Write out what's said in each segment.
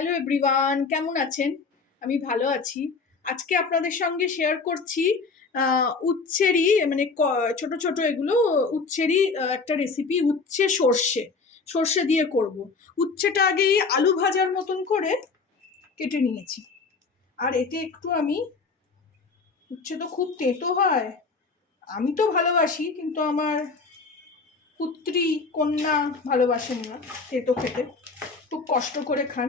Hello everyone, কেমন আছেন? আমি ভালো আছি। আজকে আপনাদের সঙ্গে শেয়ার করছি উচ্ছেরই মানে ছোট ছোট এগুলো উচ্ছেরই একটা রেসিপি। উচ্ছে সর্ষে দিয়ে করব। উচ্ছেটা আগেই আলু ভাজার মতন করে কেটে নিয়েছি। আর এতে একটু আমি উচ্ছে তো খুব তেতো হয়, আমি তো ভালোবাসি, কিন্তু আমার পুত্রী কন্যা ভালোবাসেন না তেতো খেতে, খুব কষ্ট করে খান।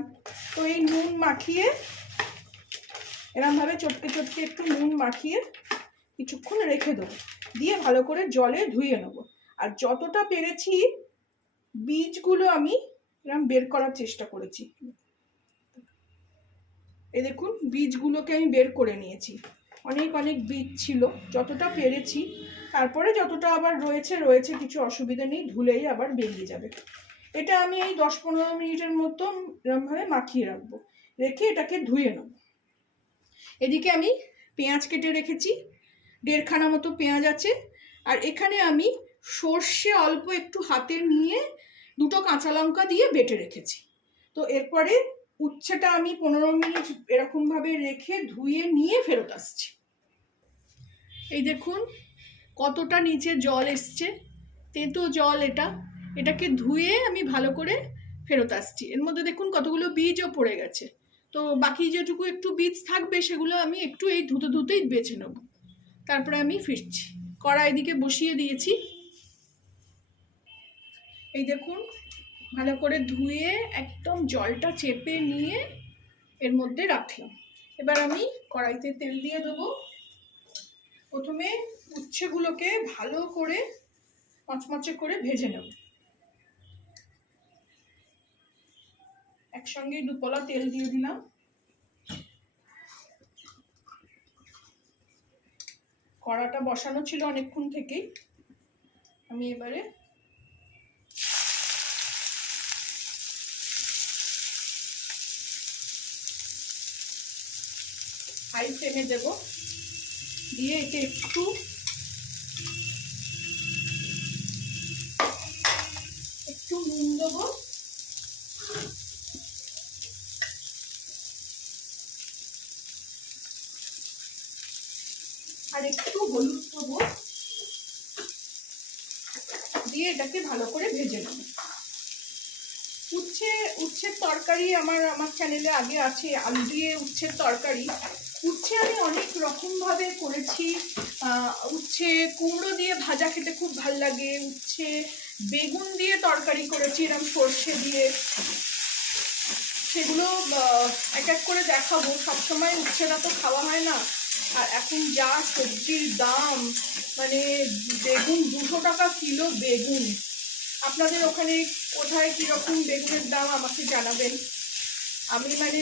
তো এই নুন মাখিয়ে এরমভাবে চটকে চটকে একটু নুন মাখিয়ে কিছুক্ষণ রেখে দেবো, দিয়ে ভালো করে জলে ধুয়ে নেব। আর যতটা পেরেছি বীজগুলো আমি এরম বের করার চেষ্টা করেছি। এই দেখুন, বীজগুলোকে আমি বের করে নিয়েছি। অনেক অনেক বীজ ছিল, যতটা পেরেছি। তারপরে যতটা আবার রয়েছে কিছু অসুবিধা নেই, ধুলেই আবার বেরিয়ে যাবে। এটা আমি এই 10-15 মিনিটের মতো এরমভাবে মাখিয়ে রাখবো, রেখে এটাকে ধুয়ে নেব। এদিকে আমি পেঁয়াজ কেটে রেখেছি, 1.5 খানা মতো পেঁয়াজ আছে। আর এখানে আমি সর্ষে অল্প একটু হাতে নিয়ে 2টো কাঁচা লঙ্কা দিয়ে বেটে রেখেছি। তো এরপরে উচ্ছেটা আমি 15 মিনিট এরকমভাবে রেখে ধুয়ে নিয়ে ফেরত আসছি। এই দেখুন কতটা নিচে জল এসছে, তেতো জল। এটাকে ধুয়ে আমি ভালো করে ফেরত আসছি। এর মধ্যে দেখুন কতগুলো বীজও পড়ে গেছে। তো বাকি যেটুকু একটু বীজ থাকবে সেগুলো আমি একটু এই ধুতেই বেছে নেব। তারপরে আমি ফিরছি। কড়াই দিকে বসিয়ে দিয়েছি। এই দেখুন ভালো করে ধুয়ে একদম জলটা চেপে নিয়ে এর মধ্যে রাখলাম। এবার আমি কড়াইতে তেল দিয়ে দেবো। প্রথমে উচ্ছেগুলোকে ভালো করে মচমচে করে ভেজে নেব। একসঙ্গে 2 পলা তেল দিয়ে দিলাম। কড়াটা বসানো ছিল অনেকক্ষণ থেকেই। আমি এবারে হাই ফ্লেমে দেব, দিয়ে একে একটু নুন দেবো, আর একটু হলুদ দেবো, দিয়ে এটাকে ভালো করে ভেজে নেব। উচ্ছের তরকারি আমার চ্যানেলে আগে আছে, আলু দিয়ে উচ্ছের তরকারি। উচ্ছে আমি অনেক রকম ভাবে করেছি। উচ্ছে কুমড়ো দিয়ে ভাজা খেতে খুব ভাল লাগে। উচ্ছে বেগুন দিয়ে তরকারি করেছি এরকম সর্ষে দিয়ে। সেগুলো এক এক করে দেখাবো। সবসময় উচ্ছেটা তো খাওয়া হয় না। আর এখন যা সবজির দাম, মানে বেগুন 200 টাকা কিলো বেগুন। আপনাদের ওখানে কোথায় কীরকম বেগুনের দাম আমাকে জানাবেন। আমি মানে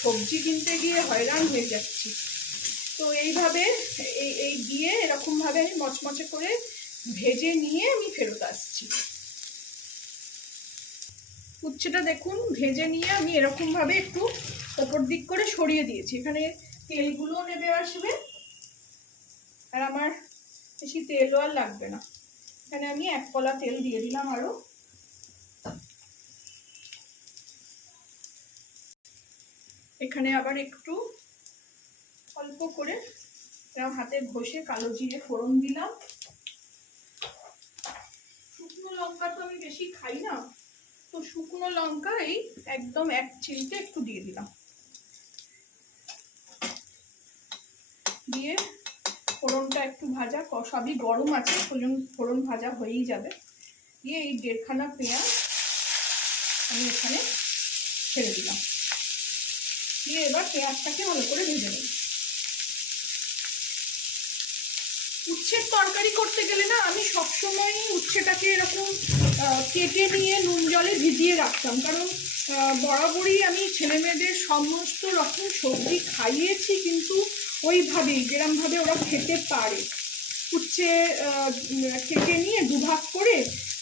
সবজি কিনতে গিয়ে হয়রান হয়ে যাচ্ছি। তো এইভাবে এই দিয়ে এরকমভাবে আমি মচমচে করে ভেজে নিয়ে আমি ফেরত আসছি। উচ্ছেটা দেখুন ভেজে নিয়ে আমি এরকমভাবে একটু ওপর দিক করে সরিয়ে দিয়েছি। এখানে তেলগুলো নেমে আসবে, আর আমার বেশি তেলও আর লাগবে না। এখানে আমি 1 পলা তেল দিয়ে দিলাম আরো। এখানে আবার একটু অল্প করে হাতে ঘষে কালো জিরে ফোড়ন দিলাম। শুকনো লঙ্কা তো আমি বেশি খাই না, তো শুকনো লঙ্কা এই একদম 1 চিমটে একটু দিয়ে দিলাম। দিয়ে ফোড়নটা একটু ভাজা, সবই গরম আছে, ফোড়ন ভাজা হয়েই যাবে। দিয়ে এই 1.5 খানা পেঁয়াজ আমি এখানে ছেড়ে দিলাম। দিয়ে এবার পেঁয়াজটাকে ভালো করে ভেজে নেব। উচ্ছের তরকারি করতে গেলে না, আমি সবসময় উচ্ছেটাকে এরকম কেটে নিয়ে নুন জলে ভিজিয়ে রাখতাম। কারণ বরাবরই আমি ছেলেমেয়েদের সমস্ত রকম সবজি খাইয়েছি, কিন্তু ওইভাবেই যেরমভাবে ওরা খেতে পারে। উচ্ছে কেটে নিয়ে 2 ভাগ করে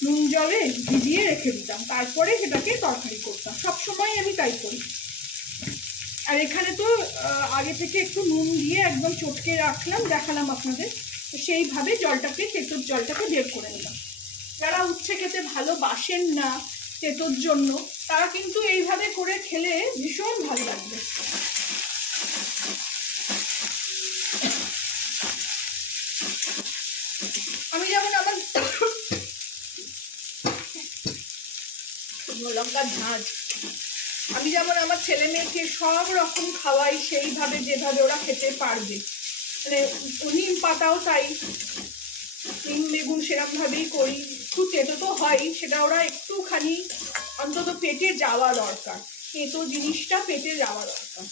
নুন জলে ভিজিয়ে রেখে দিতাম, তারপরে সেটাকে তরকারি করতাম। সবসময় আমি তাই করি। আর এখানে তো আগে থেকে একটু নুন দিয়ে একদম চটকে রাখলাম, দেখালাম আপনাদের। তো সেইভাবে তেঁতুর জলটাকে বের করে নিলাম। যারা উচ্ছে খেতে ভালোবাসেন না, তেতোর জন্য, তারা কিন্তু এইভাবে করে খেলে ভীষণ ভালো লাগবে। আমি যেমন আমার লঙ্কার ঝাঁজ, আমি যেমন আমার ছেলে মেয়েকে সব রকম খাওয়াই সেইভাবে যেভাবে ওরা খেতে পারবে, মানে নিম পাতাও তাই, নিম বেগুন সেরকম ভাবেই করি। একটু তেতো তো হয়, সেটা ওরা একটুখানি অন্তত পেটে যাওয়া দরকার, তেতো জিনিসটা পেটে যাওয়া দরকার।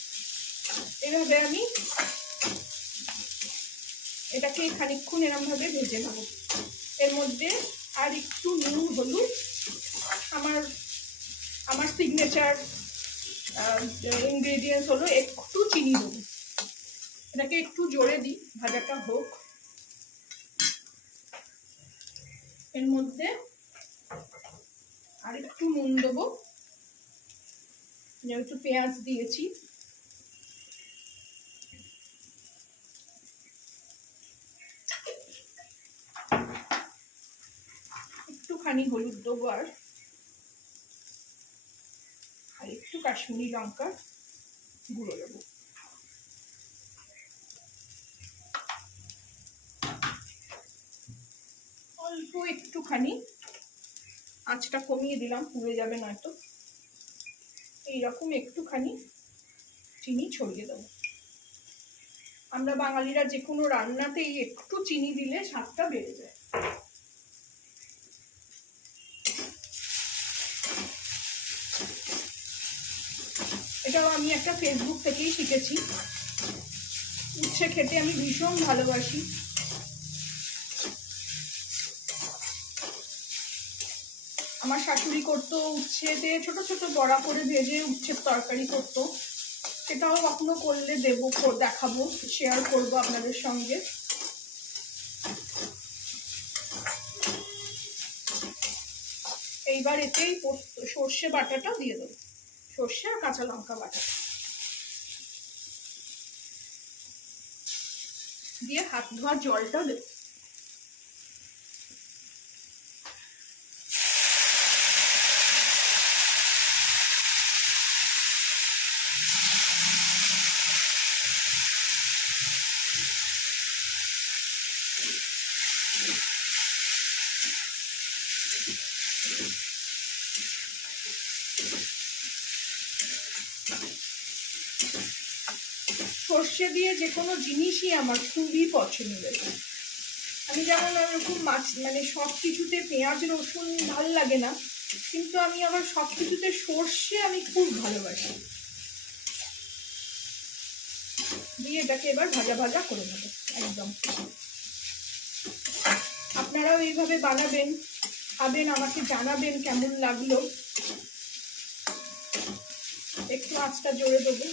এভাবে আমি এটাকে খানিকক্ষণ এরকম ভাবে ভেজে নেব। এর মধ্যে আর একটু নুন হলুদ, আমার সিগনেচার ইনগ্রেডিয়েন্টস হলো একটু চিনি দেবো। এটাকে একটু জোরে দিই, ভাজাটা হোক। এর মধ্যে আর একটু নুন দেবো, যেহেতু পেঁয়াজ দিয়েছি। একটুখানি হলুদ দেবো, আর একটু কাশ্মীরি লঙ্কার গুঁড়ো দেবো। অল্প একটুখানি আঁচটা কমিয়ে দিলাম, পুড়ে যাবে নয়তো। এইরকম একটুখানি চিনি ছড়িয়ে দেবো। আমরা বাঙালিরা যে কোনো রান্নাতেই একটু চিনি দিলে স্বাদটা বেড়ে যায়। এটাও আমি একটা ফেসবুক থেকেই শিখেছি। উচ্ছে খেতে আমি ভীষণ ভালোবাসি। আমার শাশুড়ি করতো উচ্ছেতে ছোট ছোট বড়া করে ভেজে উচ্ছের তরকারি করতো, সেটাও কখনো করলে দেবো, দেখাবো, শেয়ার করবো আপনাদের সঙ্গে। এইবার এতেই সর্ষে বাটাটা দিয়ে দেবো, সর্ষে আর কাঁচা লঙ্কা বাটা দিয়ে হাত ধোয়া জলটা দেবো। সর্ষে দিয়ে যে কোনো জিনিসই আমার খুবই পছন্দের। আমি যেমন ওরকম মাছ, মানে সব কিছুতে পেঁয়াজ রসুন ভালো লাগে না, কিন্তু আমি আবার সব কিছুতে সর্ষে আমি খুব ভালোবাসি। দিয়ে এটাকে এবার ভাজা ভাজা করে নেবো একদম। আপনারাও এইভাবে বানাবেন, খাবেন, আমাকে জানাবেন কেমন লাগলো। একটু আঁচটা জোরে দেবো।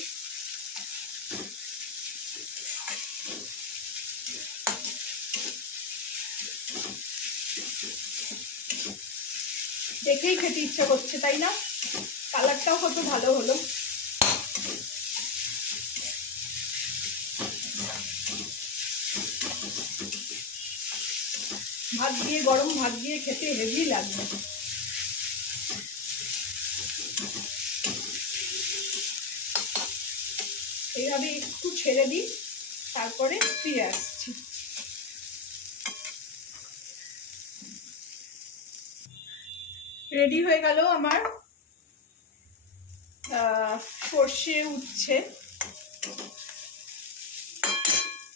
দেখেই খেতে ইচ্ছা করছে, তাই না? কালারটাও কত ভালো হলো। ভাত দিয়ে, গরম ভাত দিয়ে খেতে হেভি লাগবে। এইভাবে একটু ছেড়ে দিই, তারপরে ফিরে আসছি। রেডি হয়ে গেল আমার সর্ষে উচ্ছে।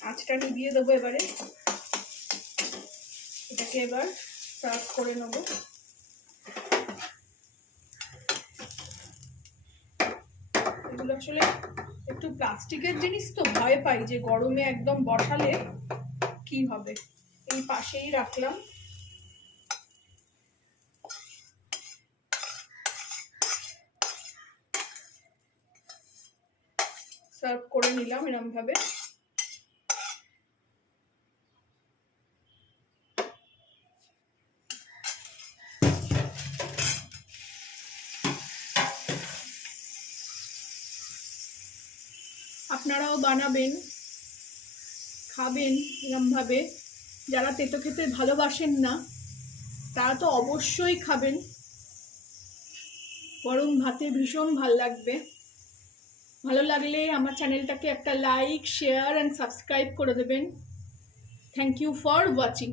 আঁচটা নিভিয়ে দেবো এবারে। এটাকে এবার সার্ভ করে নেব। এগুলো আসলে একটু প্লাস্টিকের জিনিস তো, ভয় পাই যে গরমে একদম বসালে কি হবে। এই পাশেই রাখলাম। সার্ভ করে নিলাম এরকম ভাবে। আপনারাও বানাবেন, খাবেন এরকম ভাবে। যারা তেতো খেতে ভালোবাসেন না তারা তো অবশ্যই খাবেন। গরম ভাতে ভীষণ ভাল লাগবে। ভালো লাগলে আমার চ্যানেলটাকে একটা লাইক, শেয়ার অ্যান্ড সাবস্ক্রাইব করে দেবেন। Thank you for watching.